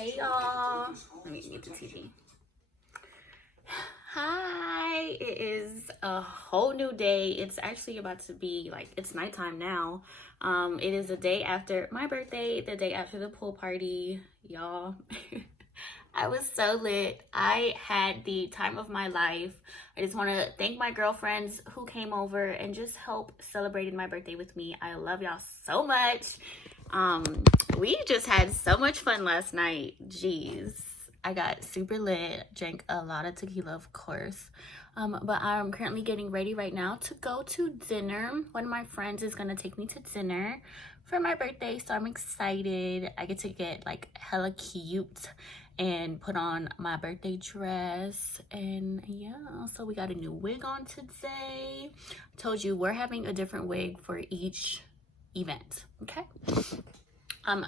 Hey y'all, let me mute the TV. Hi, it is a whole new day. It's actually about to be like, it's nighttime now. It is the day after my birthday, the day after the pool party, y'all. I was so lit. I had the time of my life. I just want to thank my girlfriends who came over and just helped celebrated my birthday with me. I love y'all so much. We just had so much fun last night. Jeez, I got super lit, drank a lot of tequila, of course. But I'm currently getting ready right now to go to dinner. One of my friends is gonna take me to dinner for my birthday, so I'm excited. I get to get like hella cute and put on my birthday dress, and yeah, so we got a new wig on today. Told you we're having a different wig for each event, okay?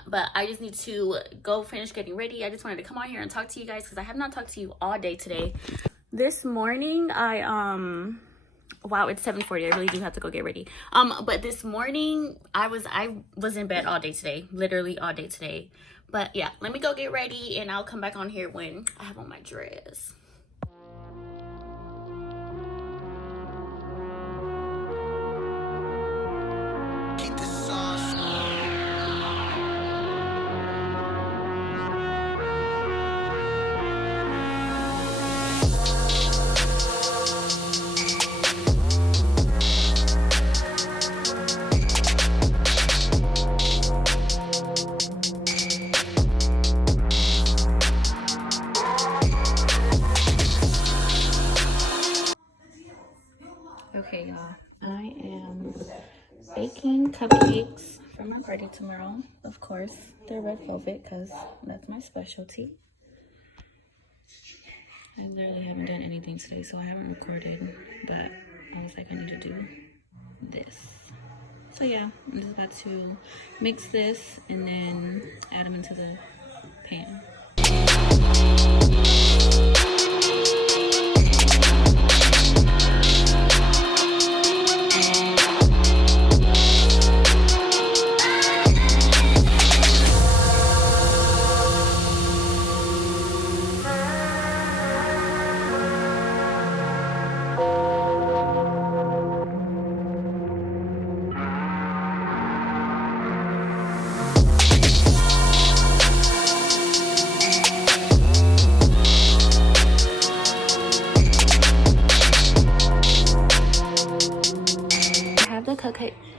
But I just need to go finish getting ready. I just wanted to come on here and talk to you guys because I have not talked to you all day today. This morning wow, it's 7:40. I really do have to go get ready. But this morning I was in bed all day today, literally all day today. But yeah, let me go get ready and I'll come back on here when I have on my dress. Okay, y'all, I am baking cupcakes for my party tomorrow. Of course, they're red velvet because that's my specialty. I literally haven't done anything today, so I haven't recorded, but I was like, I need to do this. So yeah, I'm just about to mix this and then add them into the pan.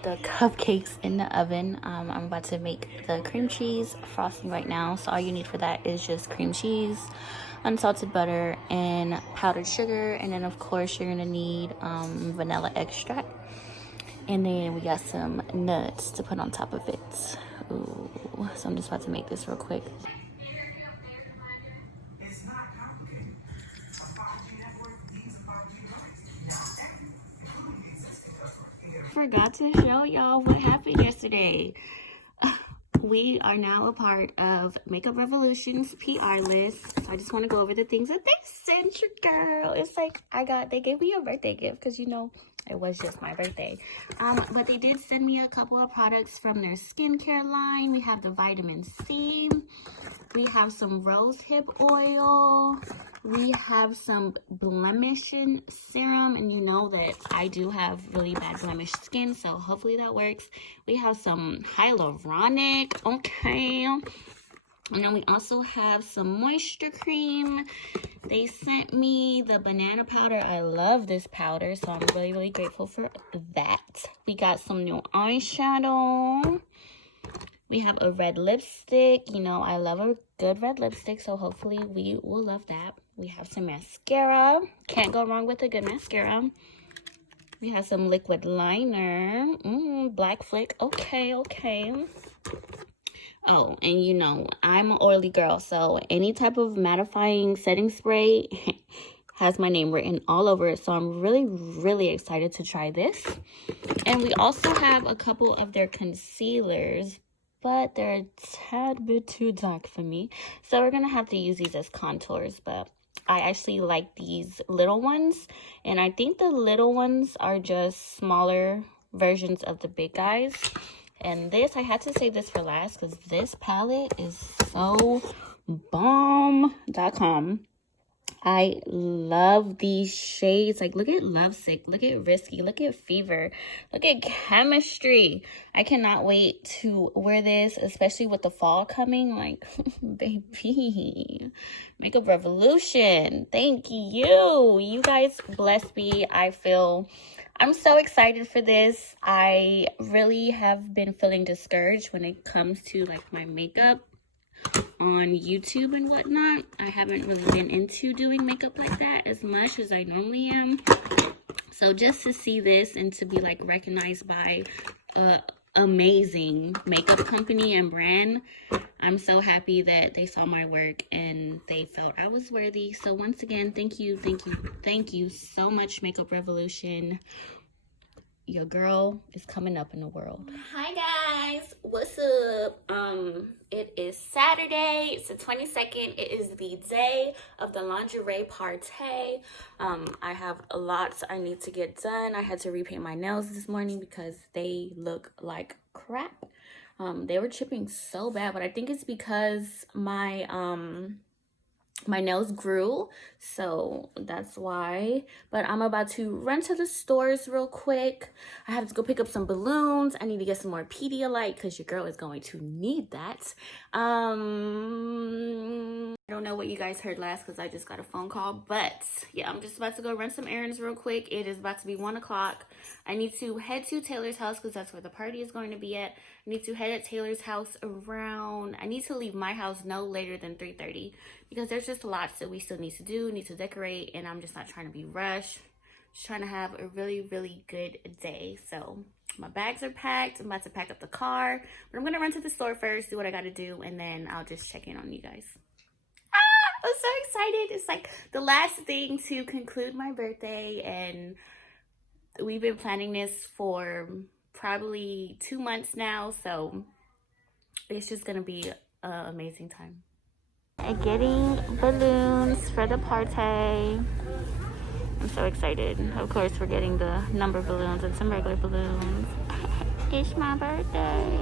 The cupcakes in the oven. I'm about to make the cream cheese frosting right now, so all you need for that is just cream cheese, unsalted butter, and powdered sugar, and then of course you're gonna need vanilla extract, and then we got some nuts to put on top of it. Ooh, so I'm just about to make this real quick. Forgot to show y'all what happened yesterday. We are now a part of Makeup Revolution's PR list. So I just want to go over the things that they sent you, girl. It's like they gave me a birthday gift because, you know, it was just my birthday. But they did send me a couple of products from their skincare line. We have the vitamin C. We have some rose hip oil. We have some blemishing serum, and you know that I do have really bad blemish skin, so hopefully that works. We have some hyaluronic, okay. And then we also have some moisture cream. They sent me the banana powder. I love this powder, so I'm really, really grateful for that. We got some new eyeshadow. We have a red lipstick. You know, I love a good red lipstick, so hopefully we will love that. We have some mascara. Can't go wrong with a good mascara. We have some liquid liner. Black flick. Okay, okay. Oh, and you know, I'm an oily girl, so any type of mattifying setting spray has my name written all over it, so I'm really, really excited to try this. And we also have a couple of their concealers, but they're a tad bit too dark for me, so we're gonna have to use these as contours. But I actually like these little ones, and I think the little ones are just smaller versions of the big guys. And this, I had to save this for last because this palette is so bomb.com. I love these shades. Like, look at Lovesick, look at Risky, look at Fever, look at Chemistry. I cannot wait to wear this, especially with the fall coming. Like, baby, Makeup Revolution, thank you. You guys bless me. I'm so excited for this. I really have been feeling discouraged when it comes to like my makeup on YouTube and whatnot. I haven't really been into doing makeup like that as much as I normally am. So just to see this and to be like recognized by a amazing makeup company and brand, I'm so happy that they saw my work and they felt I was worthy. So once again, thank you so much, Makeup Revolution. Your girl is coming up in the world. Hi guys, what's up? It is Saturday. It's the 22nd. It is the day of the lingerie party. I have a lot I need to get done. I had to repaint my nails this morning because they look like crap. They were chipping so bad, but I think it's because my nails grew, so that's why. But I'm about to run to the stores real quick. I have to go pick up some balloons. I need to get some more Pedialyte because your girl is going to need that. I don't know what you guys heard last because I just got a phone call, but yeah, I'm just about to go run some errands real quick. It is about to be 1 o'clock. I need to head to Taylor's house because that's where the party is going to be at. I need to head at Taylor's house around, I need to leave my house no later than 3:30 because there's just lots that we still need to do, need to decorate, and I'm just not trying to be rushed. Just trying to have a really, really good day. So my bags are packed. I'm about to pack up the car, but I'm gonna run to the store first, do what I gotta do, and then I'll just check in on you guys. I'm so excited. It's like the last thing to conclude my birthday, and we've been planning this for probably 2 months now, so it's just gonna be an amazing time. Getting balloons for the party. I'm so excited. Of course, we're getting the number balloons and some regular balloons. It's my birthday.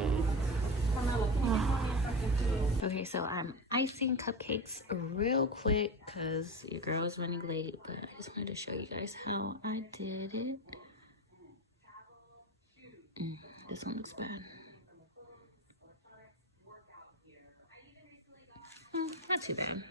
Okay, so I'm icing cupcakes real quick because your girl is running late, but I just wanted to show you guys how I did it. This one looks bad. Not too bad.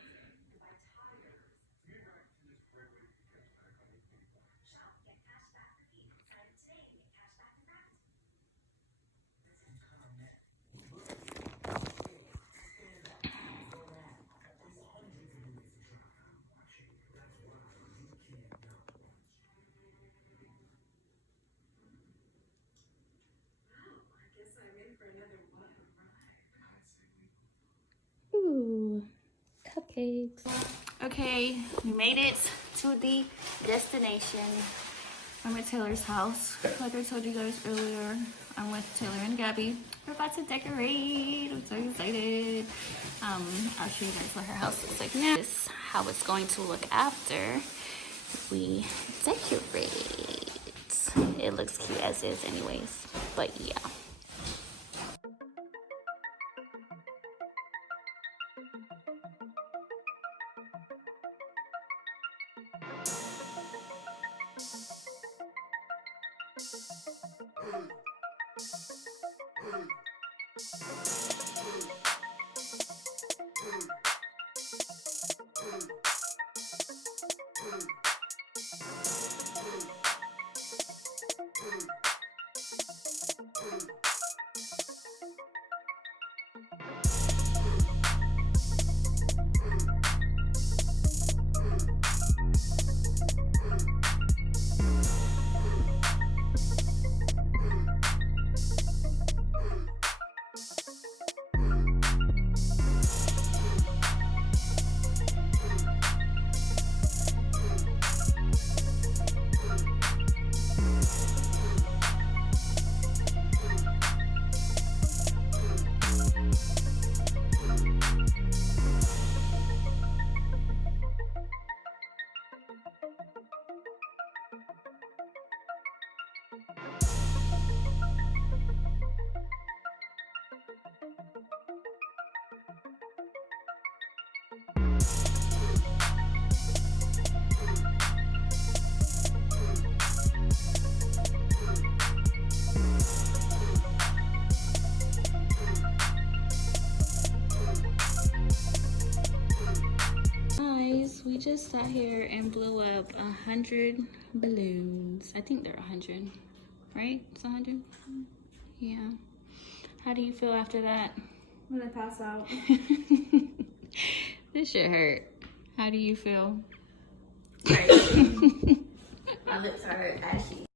Ooh, cupcakes. Okay, we made it to the destination. I'm at Taylor's house. Like I told you guys earlier, I'm with Taylor and Gabby. We're about to decorate. I'm so excited. I'll show you guys what her house looks like now. This is how it's going to look after we decorate. It looks cute as is anyways, but yeah. sat here and blew up 100 balloons. I think they're 100, right? It's 100? Yeah. How do you feel after that? I'm gonna pass out. This shit hurt. How do you feel? My lips are ashy.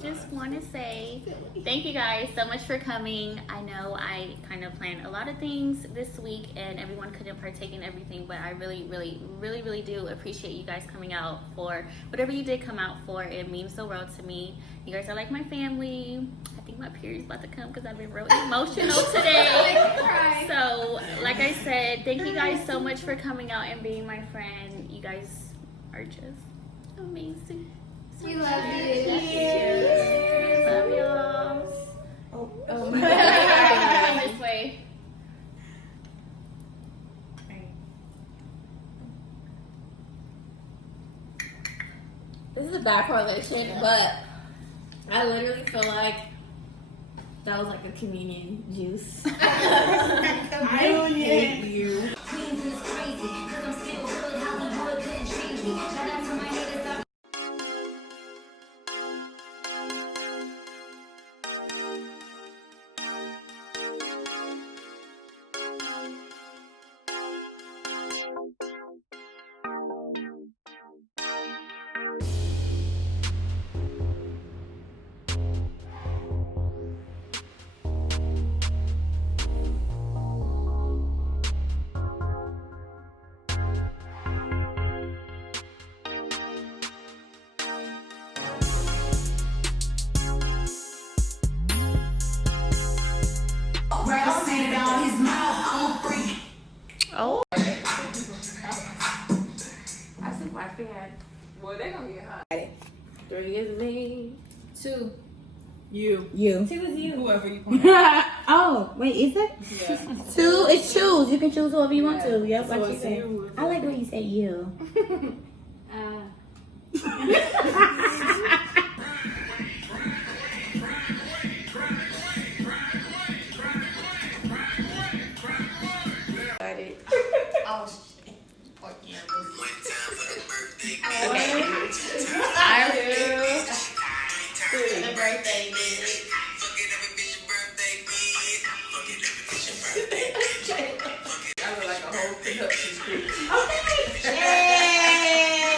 Just want to say thank you guys so much for coming. I know I kind of planned a lot of things this week and everyone couldn't partake in everything, but I really do appreciate you guys coming out for whatever you did come out for. It means the world to me. You guys are like my family. I think my period's about to come because I've been real emotional today. So like I said, thank you guys so much for coming out and being my friend. You guys are just amazing. We love you. I love y'all. Oh my God. This way. This is a bad correlation, but I literally feel like that was like a communion juice. I hate you. Oh. I see my fan. Well, they gonna get hot. 3 is me. 2. You. 2 is you. Whoever you want. Oh, wait, is it? Yeah. 2 is choose. You can choose whoever you want to. Yep, So like you it's said. you. I like when you say you. Oh shit. Fuck yeah. The birthday bitch. I look like a whole production crew.